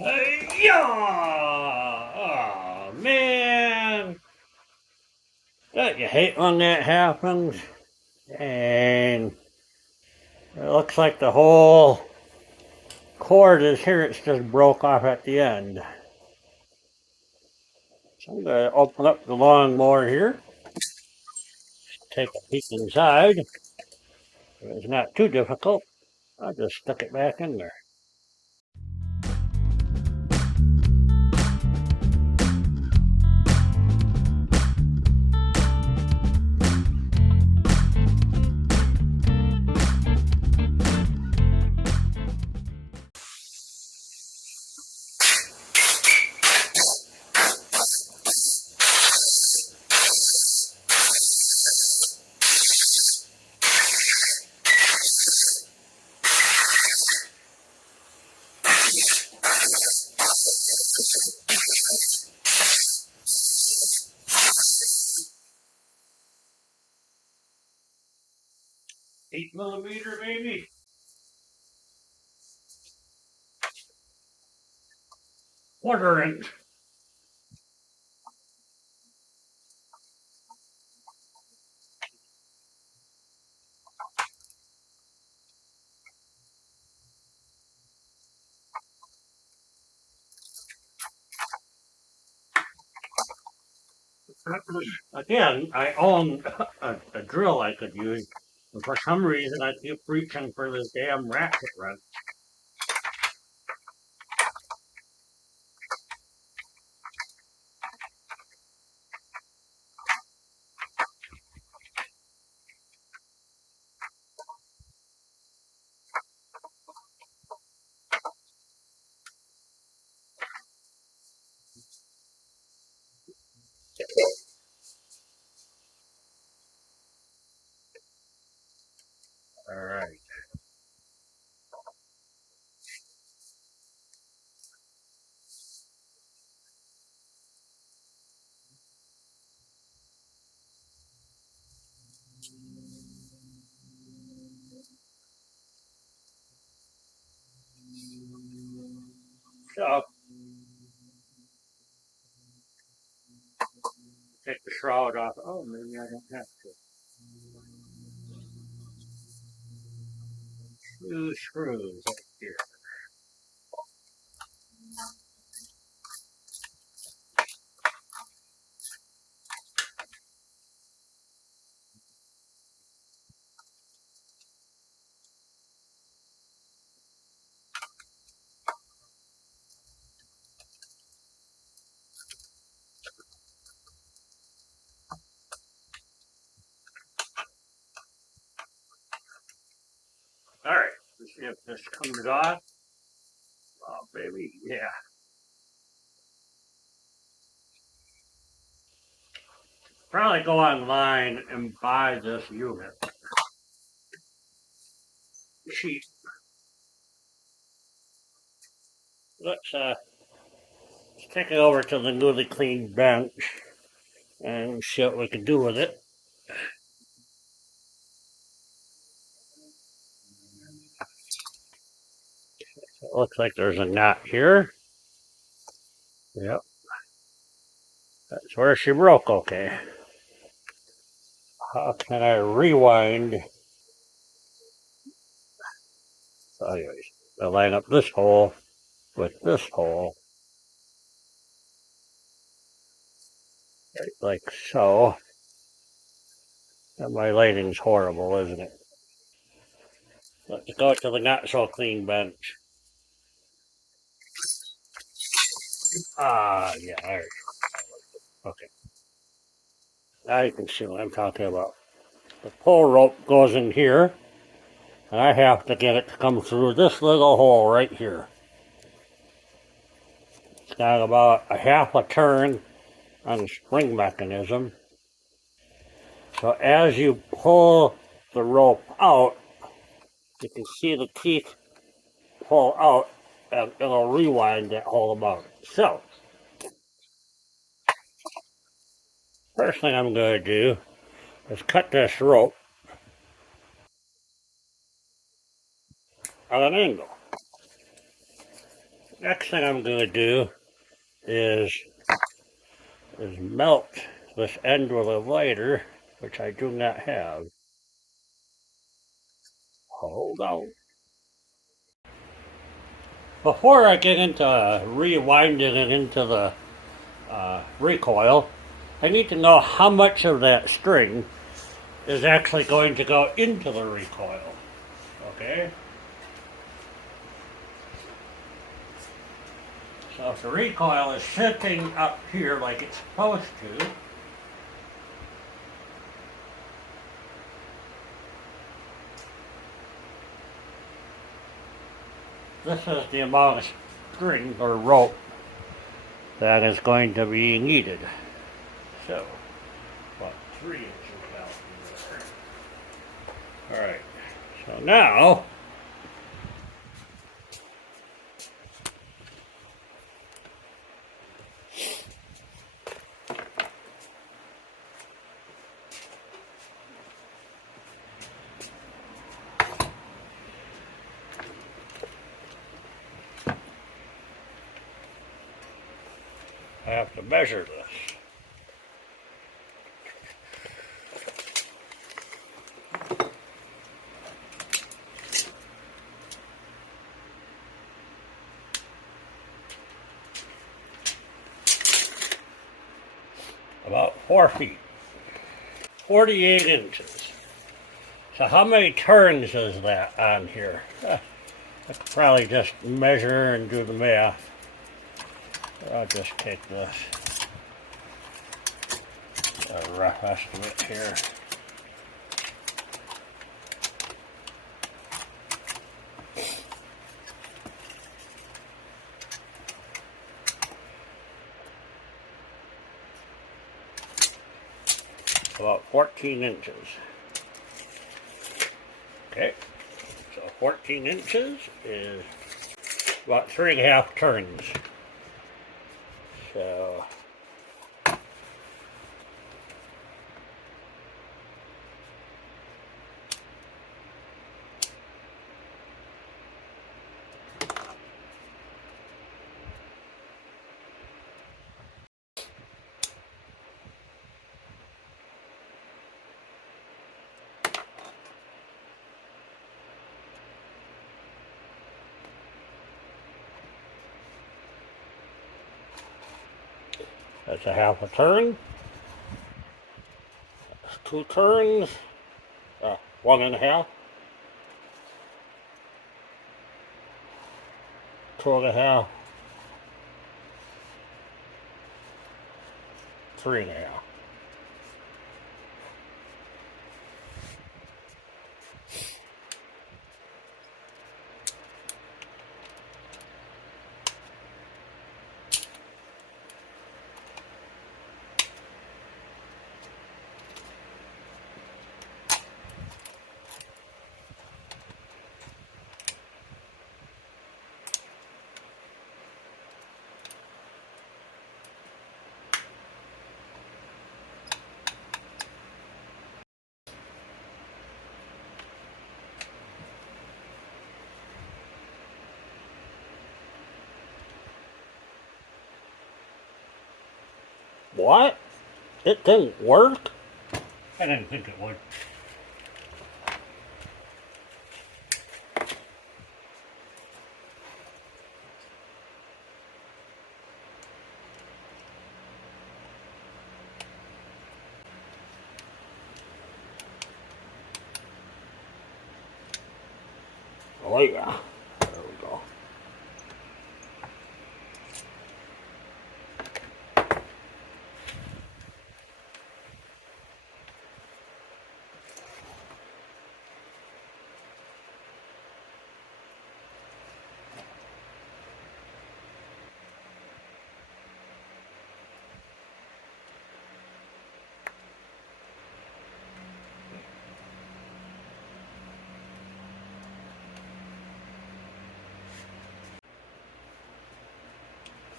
Yeah! Oh, man! Don't you hate when that happens? And it looks like the whole cord is here. It's just broke off at the end. So I'm going to open up the lawnmower here. Take a peek inside. If it's not too difficult, I'll just stick it back in there. Eight millimeter, baby. Quarter inch. Again, I own a drill I could use, and for some reason I keep reaching for this damn ratchet wrench. All right. So take the shroud off. Oh, maybe I don't have to. Two screws up here. All right. Let's see if this comes off. Oh, baby, yeah. Probably go online and buy this unit. Cheap. Let's take it over to the newly cleaned bench and see what we can do with it. It looks like there's a knot here. Yep. That's where she broke, okay. How can I rewind? So anyways, I line up this hole with this hole. Right like so. And my lighting's horrible, isn't it? Let's go to the not so clean bench. Ah, yeah, there. Okay. Now you can see what I'm talking about. The pull rope goes in here, and I have to get it to come through this little hole right here. It's got about a half a turn on the spring mechanism. So as you pull the rope out, you can see the teeth pull out and it'll rewind that whole amount. So, first thing I'm going to do is cut this rope at an angle. Next thing I'm going to do is melt this end with a lighter, which I do not have. Hold on. Before I get into rewinding it into the recoil, I need to know how much of that string is actually going to go into the recoil. Okay? So if the recoil is sitting up here like it's supposed to, this is the amount of string or rope that is going to be needed. So, about 3 inches out there. Alright, so now, I have to measure this. About 4 feet. 48 inches. So how many turns is that on here? I could probably just measure and do the math. I'll just take this. A rough estimate here. About 14 inches. Okay, so 14 inches is about 3.5 turns. So that's a half a turn. That's 2 turns. 1.5. 2.5. 3.5. What? It didn't work? I didn't think it would. Oh yeah. There we go.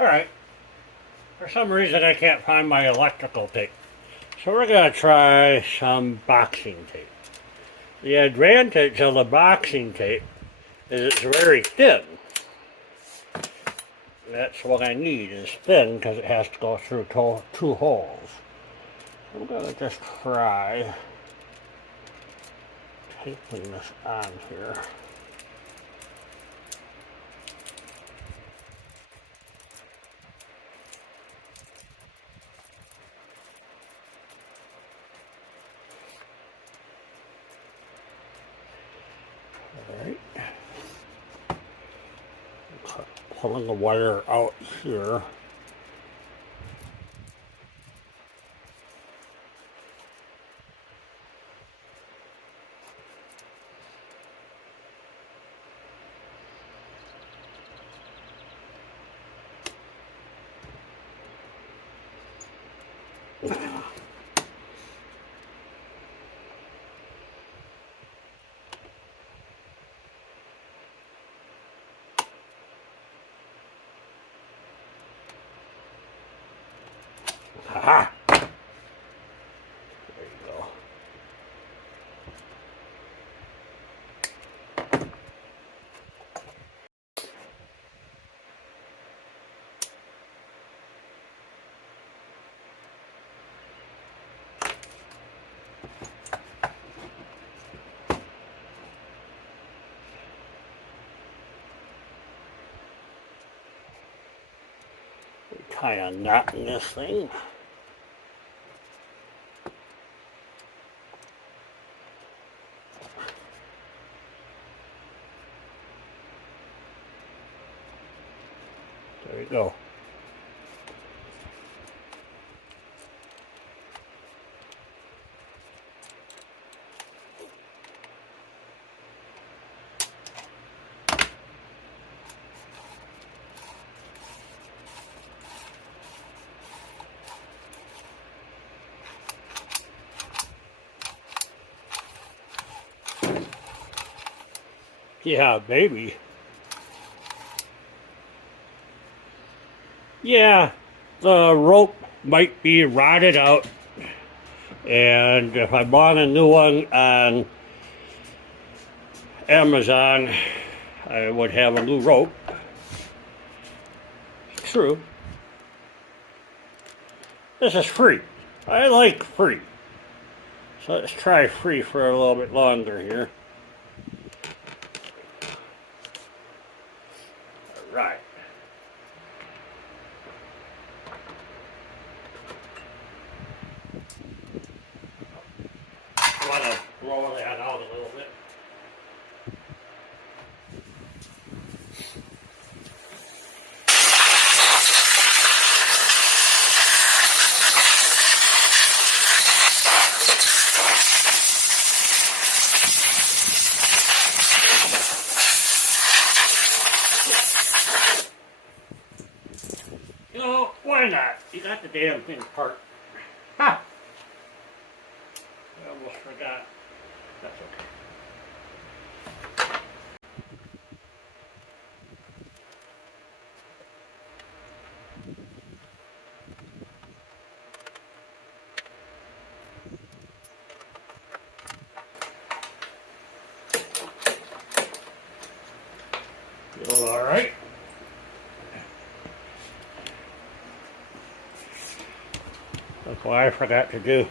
Alright. For some reason I can't find my electrical tape. So we're going to try some boxing tape. The advantage of the boxing tape is it's very thin. That's what I need, is thin, because it has to go through two holes. I'm gonna just try taping this on here. Alright. Pulling the wire out here. Aha! There you go. Tie a knot in this thing. There you go. Yeah, baby. Yeah, the rope might be rotted out, and if I bought a new one on Amazon, I would have a new rope. True. This is free. I like free. So let's try free for a little bit longer here. All right. I want to blow that out a little bit. You know, why not? You got the damn thing apart. Ha! I almost forgot. That's okay. You all right? That's what I forgot to do.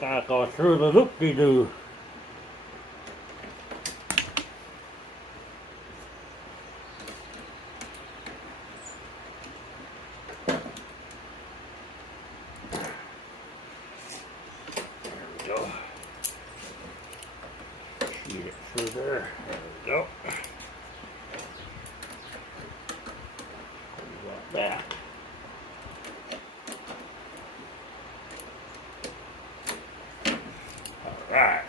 Gotta go through the loop-de-doo. Go. Feed it through there. There we go. Like that. All right.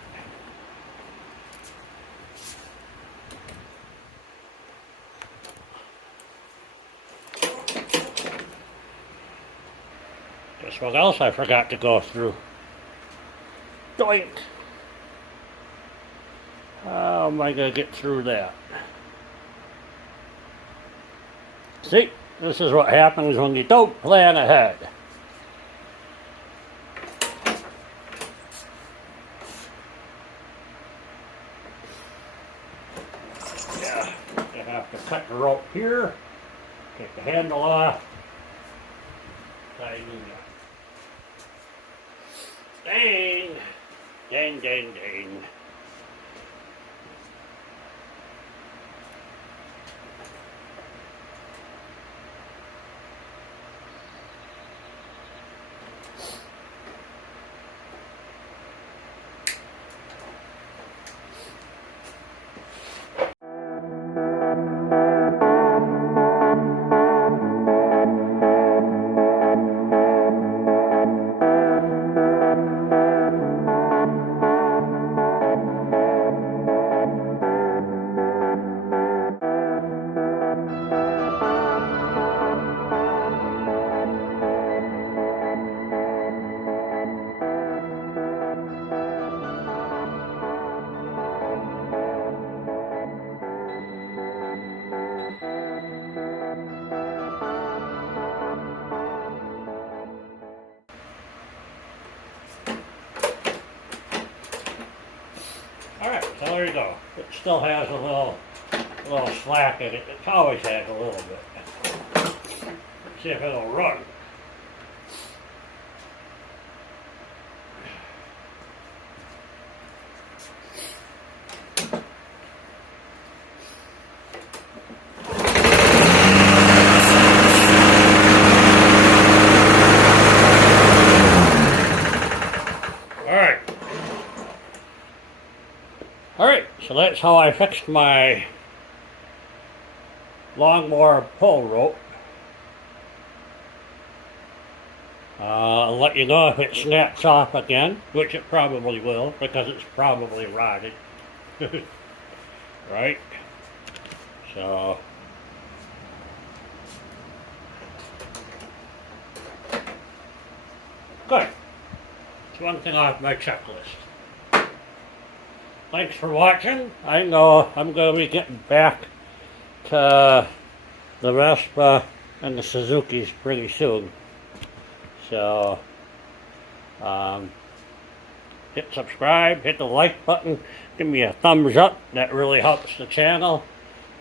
Guess what else I forgot to go through? Doink! How am I going to get through that? See, this is what happens when you don't plan ahead. Yeah, you have to cut the rope here. Take the handle off. Tighten it up. Dang! Dang, dang, dang. Alright, so there you go. It still has a little slack in it. It's always has a little bit. Let's see if it'll run. Alright, so that's how I fixed my lawnmower pull rope. I'll let you know if it snaps off again, which it probably will, because it's probably rotted. Right? So... good. It's one thing off my checklist. Thanks for watching. I know I'm going to be getting back to the Vespa and the Suzuki's pretty soon. So, hit subscribe, hit the like button, give me a thumbs up. That really helps the channel.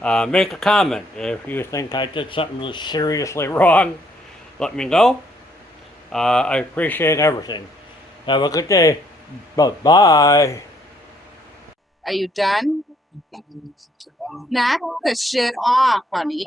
Make a comment if you think I did something seriously wrong. Let me know. I appreciate everything. Have a good day. Bye-bye. Are you done? Knock the shit off, honey.